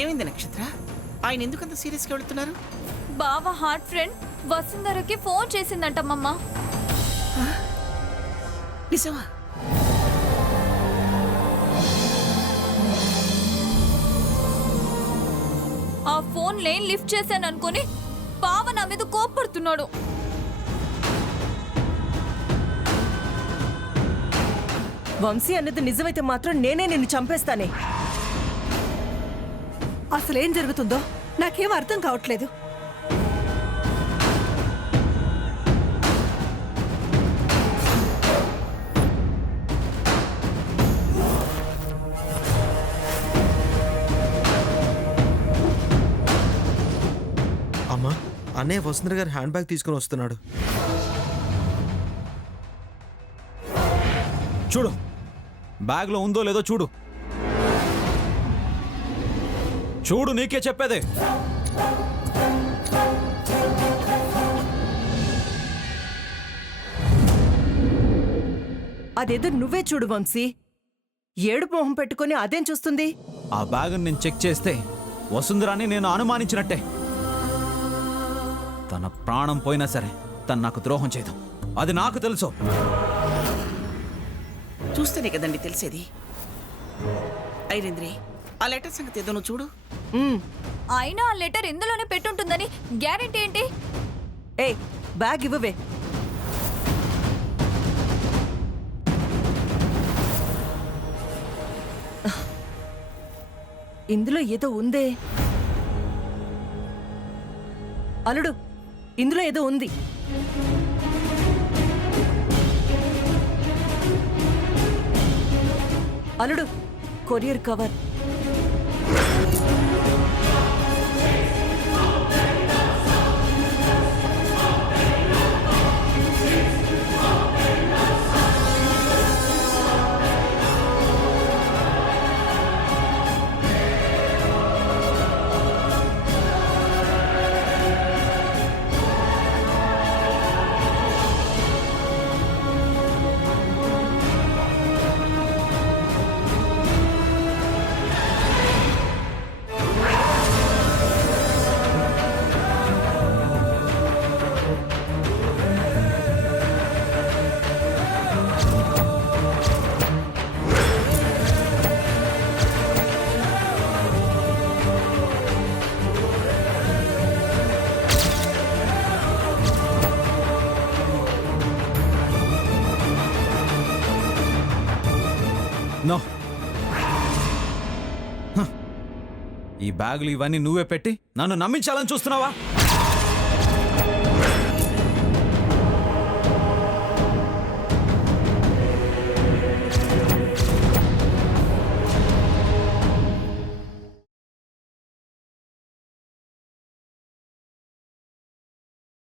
ఏమైంది నక్షత్ర? ఆయన ఎందుకంత సీరియస్గా వెళుతున్నారు? బావ హార్ట్ ఫ్రెండ్ వసుంధరకి ఫోన్ చేసిందంటమ్మమ్మ. నిజమా? ఆ ఫోన్ లైన్ లిఫ్ట్ చేశాను అనుకుని బావ నా మీద కోప్పడుతున్నాడు. వంశీ అన్నది నిజమైతే మాత్రం నేనే నిన్ను చంపేస్తానే. అసలేం జరుగుతుందో నాకేం అర్థం కావట్లేదు. అమ్మా, అన్నయ్య వసుంధర గారి హ్యాండ్ బ్యాగ్ తీసుకుని వస్తున్నాడు. చూడు, బ్యాగ్లో ఉందో లేదో చూడు. చూడు, నీకే చెప్పేదే. అదేదో నువ్వే చూడు వంశీ. ఏడుపు మొహం పెట్టుకుని అదేం చూస్తుంది? ఆ బ్యాగ్ నేను చెక్ చేస్తే వసుంధరాని నేను అనుమానించినట్టే. తన ప్రాణం పోయినా సరే తను నాకు ద్రోహం చేయదు, అది నాకు తెలుసు. చూస్తేనే కదండి తెలిసేది. ఐరేంద్రి, ఆ లెటర్ సంగతి ఏదో నువ్వు చూడు. అయినా ఆ లెటర్ ఇందులోనే పెట్టుంటుందని గ్యారెంటీ ఏంటి? ఏయ్, బ్యాగ్ ఇవ్వవే. ఇందులో ఏదో ఉందే. అల్లుడు, ఇందులో ఏదో ఉంది. అల్లుడు, కొరియర్ కవర్. నో, ఈ బ్యాగులు ఇవన్నీ నువ్వే పెట్టి నన్ను నమ్మించాలని చూస్తున్నావా?